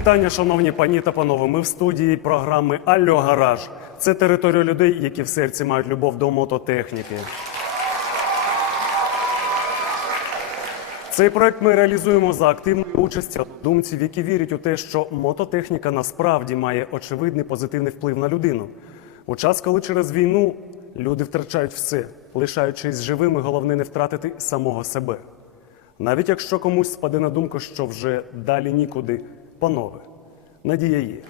Вітання, шановні пані та панове. Ми в студії програми Альо Гараж. Це територія людей, які в серці мають любов до мототехніки. Цей проект ми реалізуємо за активної участі думців, які вірять у те, що мототехніка насправді має очевидний позитивний вплив на людину. У час, коли через війну люди втрачають все, лишаючись живими, головне не втратити самого себе. Навіть якщо комусь спаде на думку, що вже далі нікуди, панове, надія є.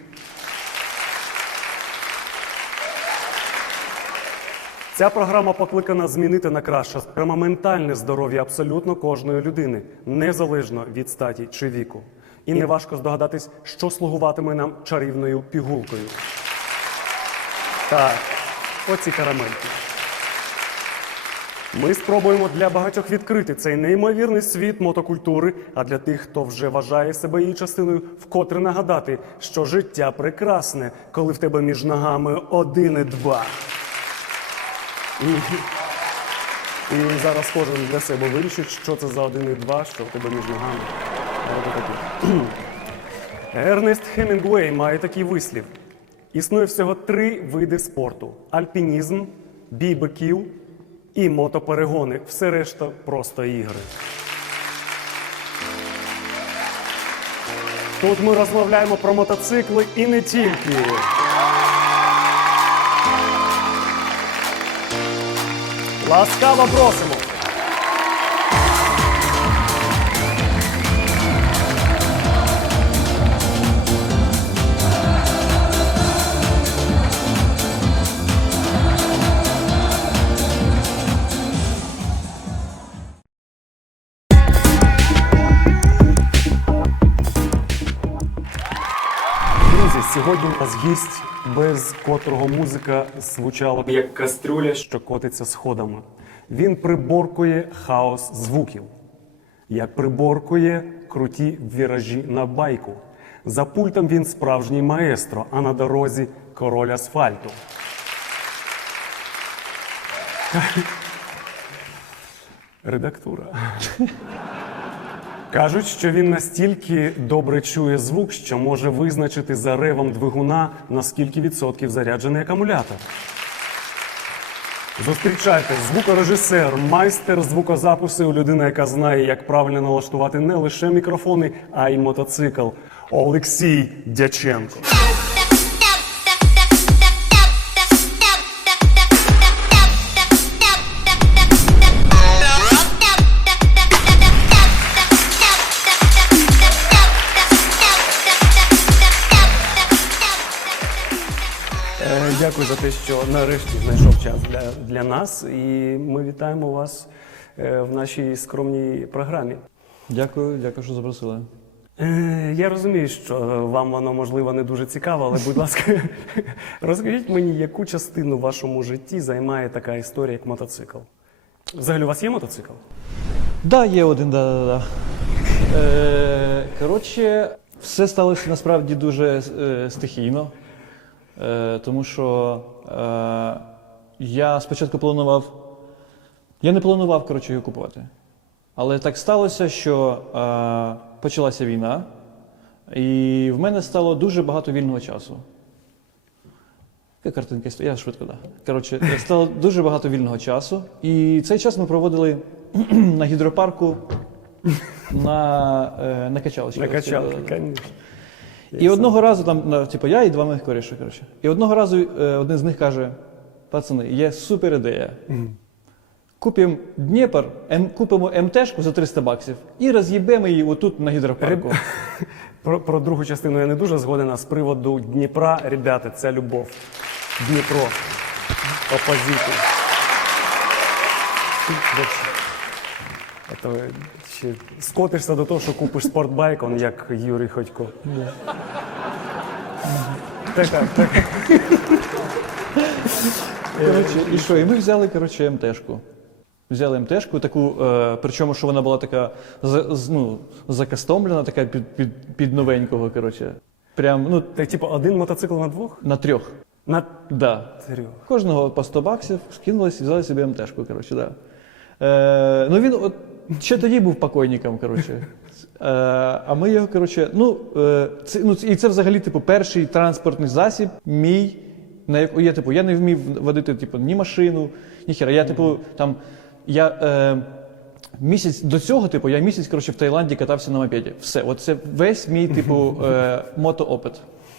Ця програма покликана змінити на краще ментальне здоров'я абсолютно кожної людини, незалежно від статі чи віку. І не важко здогадатись, що слугуватиме нам чарівною пігулкою. Так, оці карамельки. Ми спробуємо для багатьох відкрити цей неймовірний світ мотокультури, а для тих, хто вже вважає себе її частиною, вкотре нагадати, що життя прекрасне, коли в тебе між ногами один і два. І, і зараз кожен для себе вирішить, що це за один і два, що в тебе між ногами. Ернест Хемінгуей має такий вислів: існує всього три види спорту: альпінізм, бій биків і мотоперегони. Все решта просто ігри. Тут ми розмовляємо про мотоцикли і не тільки. Ласкаво просимо! Нас гість, без котрого музика звучала б як кастрюля, що котиться сходами. Він приборкує хаос звуків, як приборкує круті віражі на байку. За пультом він справжній маестро, а на дорозі король асфальту. Редактура. Кажуть, що він настільки добре чує звук, що може визначити за ревом двигуна на скільки відсотків заряджений акумулятор. Зустрічайте звукорежисер, майстер звукозапису, людина, яка знає, як правильно налаштувати не лише мікрофони, а й мотоцикл. Олексій Дяченко. Дякую за те, що нарешті знайшов час для, для нас. І ми вітаємо вас е, в нашій скромній програмі. Дякую, дякую, що запросили. Е, Я розумію, що вам воно можливо не дуже цікаво, але будь ласка, розкажіть мені, яку частину в вашому житті займає така історія, як мотоцикл? Взагалі, у вас є мотоцикл? Да, є один, да, да, да. Е, коротше, все сталося насправді дуже стихійно. Е, тому що е, я спочатку планував. Я не планував, коротше, його купувати. Але так сталося, що е, почалася війна, і в мене стало дуже багато вільного часу. Яка картинка? Я швидко, да. Коротше, стало дуже багато вільного часу. І цей час ми проводили на гідропарку на, е, на качалочці. Накачалки, Е, звісно. І одного разу там, ну, типу, я і два моїх коріша, коротше. І одного разу е, один з них каже: пацани, є супер ідея. Купимо Дніпр, купимо МТшку за 300 баксів і роз'їбемо її отут на гідропарку. Про, про другу частину я не дуже згоден, а з приводу Дніпра, ребята, це любов. Дніпро. Опозиція. То ще скотишся до того, що купиш спортбайк, он як Юрій Ходько. Така, така. коротше, і що? І ми взяли, коротше, МТшку. Взяли МТшку, таку, е, причому, що вона була така за- з- ну, закастомлена, така під, під, під новенького, коротше. Прям, ну, Так, типу, один мотоцикл на двох? на трьох. На Да. трьох. Кожного по 100 баксів скинулись і взяли собі МТшку, коротше, да. Е, ну він от, ще тоді був покойником, коротше. Е, а ми його, коротше, ну, е, це, ну, і це взагалі, типу, перший транспортний засіб мій. На як, я, типу, я не вмів водити типу, ні машину, ні хіра. Я, типу, там, я е, місяць до цього, типу, я місяць, коротше, в Таїланді катався на мопеді. Все, от це весь мій, типу, е, мотоопит.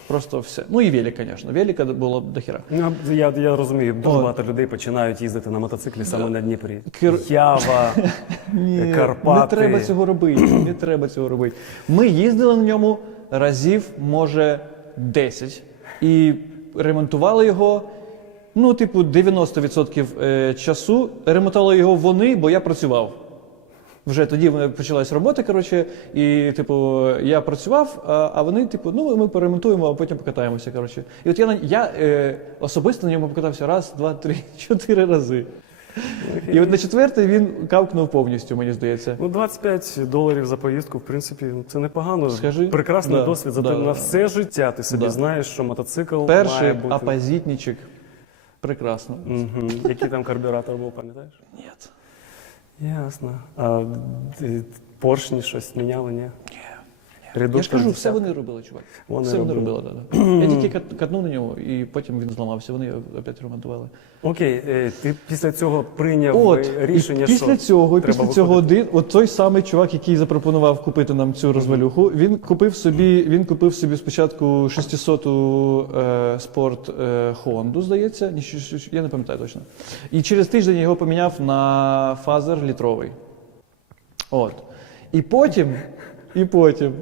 Просто все. Ну і велик, звісно. Велика було до хіра. Ну, я, я розумію, дуже От. багато людей починають їздити на мотоциклі саме на Дніпрі. Кир- Ява, Ні, Карпати. Не треба цього робити. Не треба цього робити. Ми їздили на ньому разів, може, 10. І ремонтували його. Ну, типу, 90% е, часу ремонтували його вони, бо я працював. Вже тоді в мене почалась робота, коротше, і, типу, я працював, а, а вони, типу, ну, ми поремонтуємо, а потім покатаємося. Коротше. І от я, я е, особисто на ньому покатався раз, два, три, чотири рази. І от на четвертий він кавкнув повністю, мені здається. Ну, 25 доларів за поїздку, в принципі, ну, це непогано. Скажи. Прекрасний Да, досвід. Зато да. на все життя ти собі Да. знаєш, що мотоцикл має Перший бути. опозитничек. Прекрасно. Угу. Який там карбюратор був, пам'ятаєш? Ні. Ясно. А поршні щось міняли, ні? Я ж Редуктор кажу, все вони робили, чувак. Вони все вони робили. робили, да, да. Я тільки катнув на нього, і потім він зламався. Вони його опять ремонтували. Окей, е, ти після цього прийняв От, е, рішення, після що цього, треба після цього один, от той самий чувак, який запропонував купити нам цю розвалюху, він купив собі, він купив собі спочатку 600-ту е, спорт е, Хонду, здається. Я не пам'ятаю точно. І через тиждень його поміняв на фазер літровий. От. І потім, і потім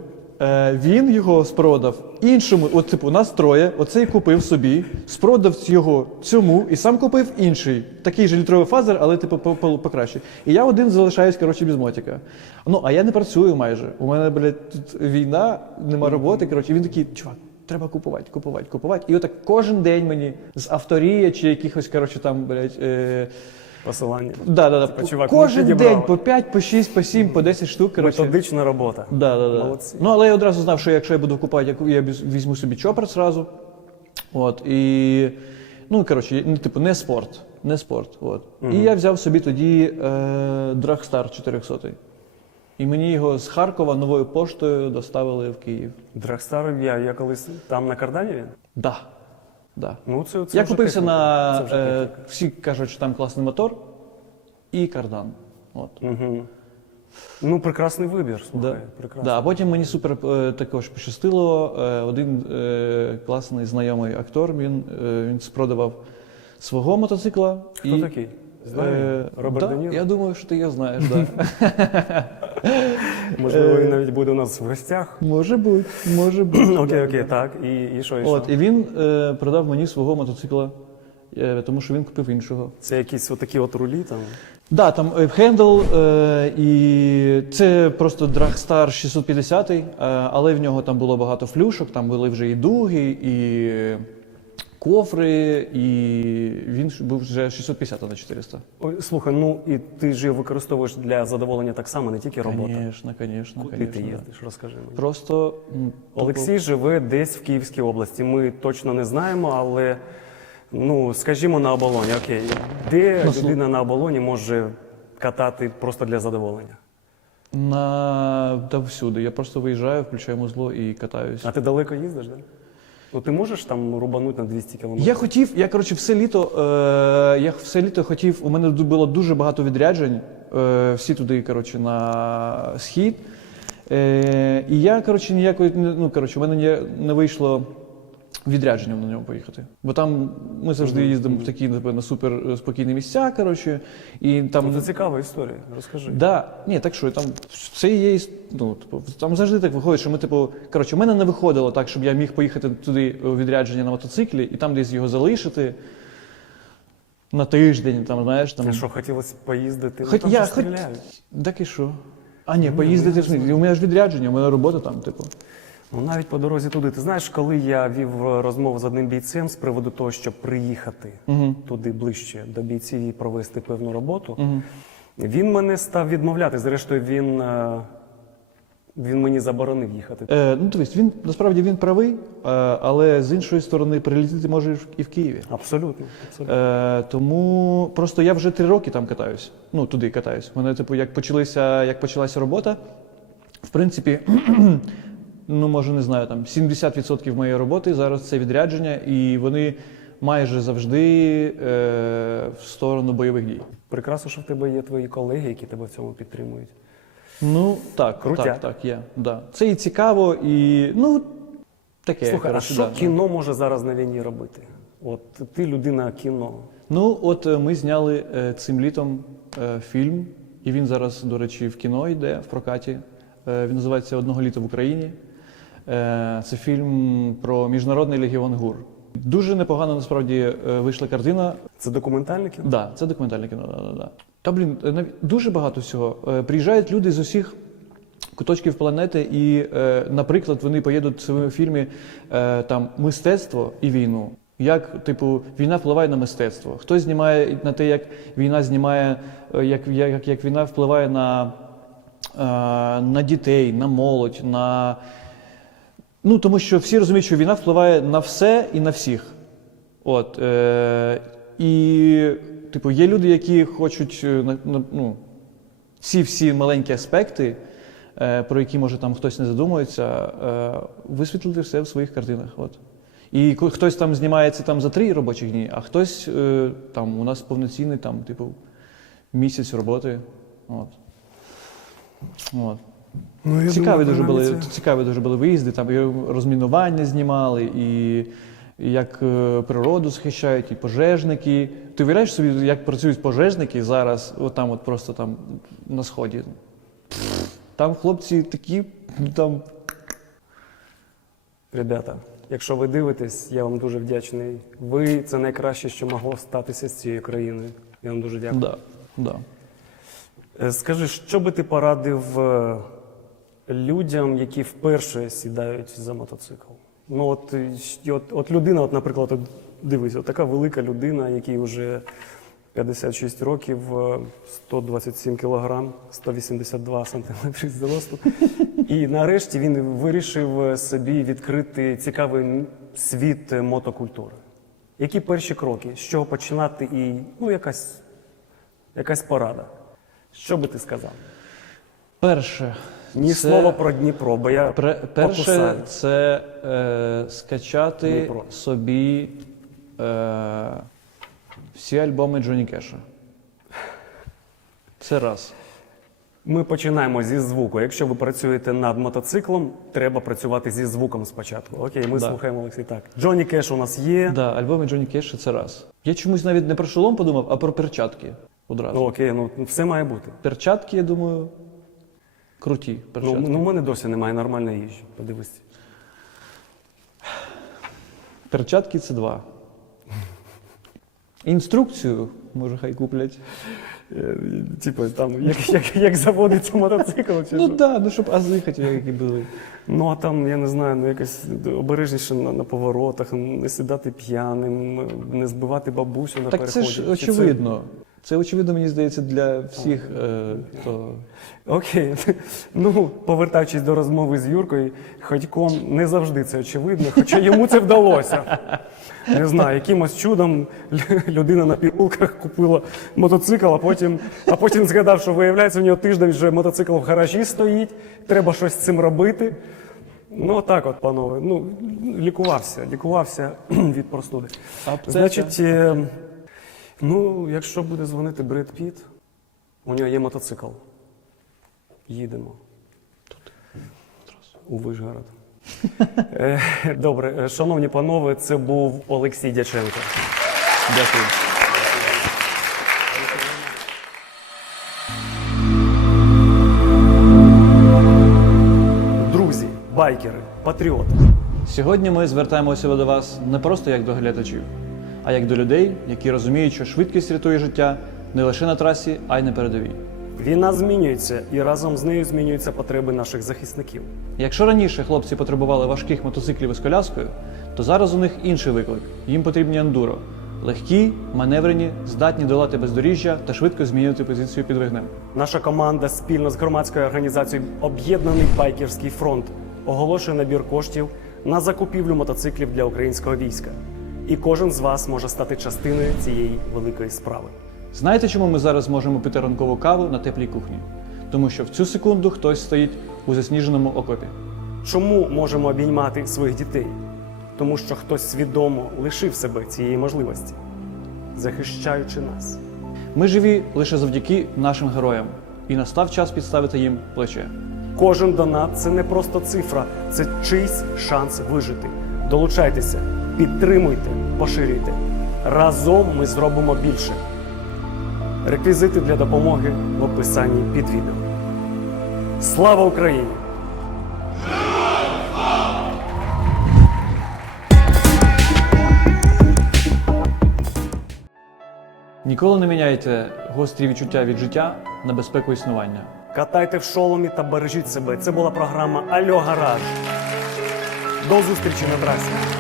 він його спродав іншому, от типу, нас троє, оцей купив собі, спродав його цьому і сам купив інший, такий же літровий фазер, але типу по- по- покраще. І я один залишаюсь, коротше, без мотика. Ну, а я не працюю майже. У мене, блядь, тут війна, нема роботи. Коротше, і він такий, чувак. Треба купувати, купувати, купувати. І отак кожен день мені з авторія чи якихось, коротше, там, блядь, е, посилання. Да, да, да. Типа, чувак, ми Кожен підібрали. день по 5, по 6, по 7, по 10 штук. Коротше. Методична робота. Да, да, да. Молодці. Ну, але я одразу знав, що якщо я буду купувати, я- я віз- візьму собі чопер зразу. От, і, ну, коротше, ну, типу, не спорт. Не спорт. От. І я взяв собі тоді е, Dragstar 400. І мені його з Харкова новою поштою доставили в Київ. Драгстар, я, я колись там на кардані він. Да. Да. Ну, це, це я вже купився техніка. на. Це вже Е, техніка. всі кажуть, що там класний мотор і кардан. От. Мгм. Ну, прекрасний вибір, слухай. Да. Прекрасний. Да, а потім мені супер е, також пощастило. Е, один е, класний знайомий актор, він, е, він спродавав свого мотоцикла. Хто такий? Знаю. Роберт да, Де Ніро? Я думаю, що ти його знаєш, да. Можливо, Е, він навіть буде у нас в гостях. може бути, може бути. Окей, окей, так. І, і що, і що? І він е, продав мені свого мотоцикла, е, тому що він купив іншого. Це якісь отакі от рулі там. Да, там е, хендл, е, і це просто Dragstar 650, е, але в нього там було багато флюшок, там були вже і дуги, і кофри, і він був вже 650 на 400. Ой, слухай, ну і ти ж його використовуєш для задоволення так само, не тільки робота. Звісно, звісно, Куди ти звісно. їздиш? Розкажи мені. Просто м, Олексій живе десь в Київській області. Ми точно не знаємо, але ну скажімо на оболоні. Окей, де Ну, людина на оболоні може катати просто для задоволення? на та всюди. Я просто виїжджаю, включаю музло і катаюсь. А ти далеко їздиш, да? Ну ти можеш там рубанути на 200 кілометрів? Я хотів, я коротше, все літо, е, я все літо хотів. У мене було дуже багато відряджень, е, всі туди, коротше, на схід. Е, і я, коротше, ніякої, ну, коротше, у мене не, не вийшло відрядженням на ньому поїхати. Бо там ми завжди їздимо в такі, напевно, супер спокійні місця, коротше, і там. Ну, це цікава історія. Розкажи. Да, ні, так що там це є. Ну, типу, там завжди так виходить, що ми, типу, коротше, у мене не виходило так, щоб я міг поїхати туди у відрядження на мотоциклі і там десь його залишити на тиждень, там, знаєш, там. Ти що, хотілося поїздити? Хоч ну, там я хоч. Так і що? А ні, поїздити ж не. У мене ж відрядження, у мене робота там, типу. Ну, навіть по дорозі туди. Ти знаєш, коли я вів е, розмову з одним бійцем з приводу того, щоб приїхати туди ближче до бійців і провести певну роботу, він мене став відмовляти. Зрештою, він, е, він мені заборонив їхати. Е, ну, дивись, він насправді він правий, е, але з іншої сторони прилетіти може і в Києві. Абсолютно. абсолютно. Е, тому просто я вже три роки там катаюсь. Ну, туди катаюсь. Мене, типу, як почалися, як почалася робота, в принципі, ну може не знаю, там 70% моєї роботи зараз це відрядження, і вони майже завжди е, в сторону бойових дій. Прекрасно, що в тебе є твої колеги, які тебе в цьому підтримують. Ну так, Крутяк. так, так, є. Да. Це і цікаво, і ну таке. Слухай, а коротше, що да. кіно може зараз на війні робити? От ти людина кіно. Ну, от е, ми зняли е, цим літом е, фільм, і він зараз, до речі, в кіно йде в прокаті. Е, Він називається Одного літа в Україні. Е, Це фільм про міжнародний легіон ГУР. Дуже непогано насправді е, вийшла картина. Це документальне кіно? Да, це документальне кіно. Да, да, да. Та блін, е, дуже багато всього. Приїжджають люди з усіх куточків планети, і, наприклад, вони поїдуть в своєму фільмі там мистецтво і війну. Як, типу, війна впливає на мистецтво. Хтось знімає на те, як війна знімає, як, як, як війна впливає на, на дітей, на молодь, на. Ну, тому що всі розуміють, що війна впливає на все і на всіх. От, е, і, типу, є люди, які хочуть е, ну, ці всі маленькі аспекти, е, про які може там хтось не задумується, е, висвітлити все в своїх картинах. От. І хтось там знімається там за три робочі дні, а хтось е, там у нас повноцінний там, типу, місяць роботи. От. От. Ну, я Цікаві думаю, дуже були, це- цікаві дуже були виїзди, там і розмінування знімали, і, і як е, природу захищають, і пожежники. Ти уявляєш собі, як працюють пожежники зараз, от там, от просто там на сході. Там хлопці такі, там. Ребята, якщо ви дивитесь, я вам дуже вдячний. Ви це найкраще, що могло статися з цією країною. Я вам дуже дякую. Да, да. Е, Скажи, що би ти порадив е, людям, які вперше сідають за мотоцикл? Ну, от, е, от, от людина, от, наприклад, от, дивись, от така велика людина, якій вже 56 років, е, 127 кілограм, 182 сантиметри зросту. І нарешті він вирішив е, собі відкрити цікавий світ е, мотокультури. Які перші кроки? З чого починати і ну, якась, якась порада? Що би ти сказав? Перше. Ні це- слова про Дніпро, бо я Пре- Перше, покусаю. це е, скачати Дніпро. собі е, всі альбоми Джоні Кеша. Це раз. Ми починаємо зі звуку. Якщо ви працюєте над мотоциклом, треба працювати зі звуком спочатку. Окей, ми Да. слухаємо Олексій. Так. Джонні Кеш у нас є. Да, альбоми Джоні Кеша це раз. Я чомусь навіть не про шолом подумав, а про перчатки одразу. Ну, окей, ну все має бути. Перчатки, я думаю, круті Ну, перчатки. ну, в мене досі немає нормальної їжі. Подивись. Перчатки це два. Інструкцію, може, хай куплять. Е, Типу, там, як, як, як заводиться мотоцикл, чи Ну що? так, да, ну щоб ази хоча б які були. Ну, а там, я не знаю, ну якось обережніше на, на поворотах, не сідати п'яним, не збивати бабусю на Так переході. це ж Чи очевидно. Це очевидно, мені здається, для всіх, е, хто. Окей, ну повертаючись до розмови з Юркою, Ходьком не завжди це очевидно, хоча йому це вдалося. Не знаю, якимось чудом людина на пігулках купила мотоцикл, а потім, а потім згадав, що виявляється, у нього тиждень вже мотоцикл в гаражі стоїть, треба щось з цим робити. Ну, так от, панове. Ну, лікувався, лікувався від простуди. Аптека. Значить, е, ну, якщо буде дзвонити Бред Піт, у нього є мотоцикл. Їдемо. У Вишгород. Е, Добре, е, шановні панове, це був Олексій Дяченко. Дякую. Друзі, байкери, патріоти. Сьогодні ми звертаємося до вас не просто як до глядачів, а як до людей, які розуміють, що швидкість рятує життя не лише на трасі, а й на передовій. Війна змінюється, і разом з нею змінюються потреби наших захисників. Якщо раніше хлопці потребували важких мотоциклів із коляскою, то зараз у них інший виклик. Їм потрібні ендуро. Легкі, маневрені, здатні долати бездоріжжя та швидко змінювати позицію під вогнем. Наша команда спільно з громадською організацією Об'єднаний байкерський фронт оголошує набір коштів на закупівлю мотоциклів для українського війська. І кожен з вас може стати частиною цієї великої справи. Знаєте, чому ми зараз можемо пити ранкову каву на теплій кухні? Тому що в цю секунду хтось стоїть у засніженому окопі. Чому можемо обіймати своїх дітей? Тому що хтось свідомо лишив себе цієї можливості, захищаючи нас. Ми живі лише завдяки нашим героям, і настав час підставити їм плече. Кожен донат це не просто цифра, це чийсь шанс вижити. Долучайтеся, підтримуйте, поширюйте. Разом ми зробимо більше. Реквізити для допомоги в описанні під відео. Слава Україні! Ніколи не міняйте гострі відчуття від життя на безпеку існування. Катайте в шоломі та бережіть себе. Це була програма Альо Гараж. До зустрічі на трасі.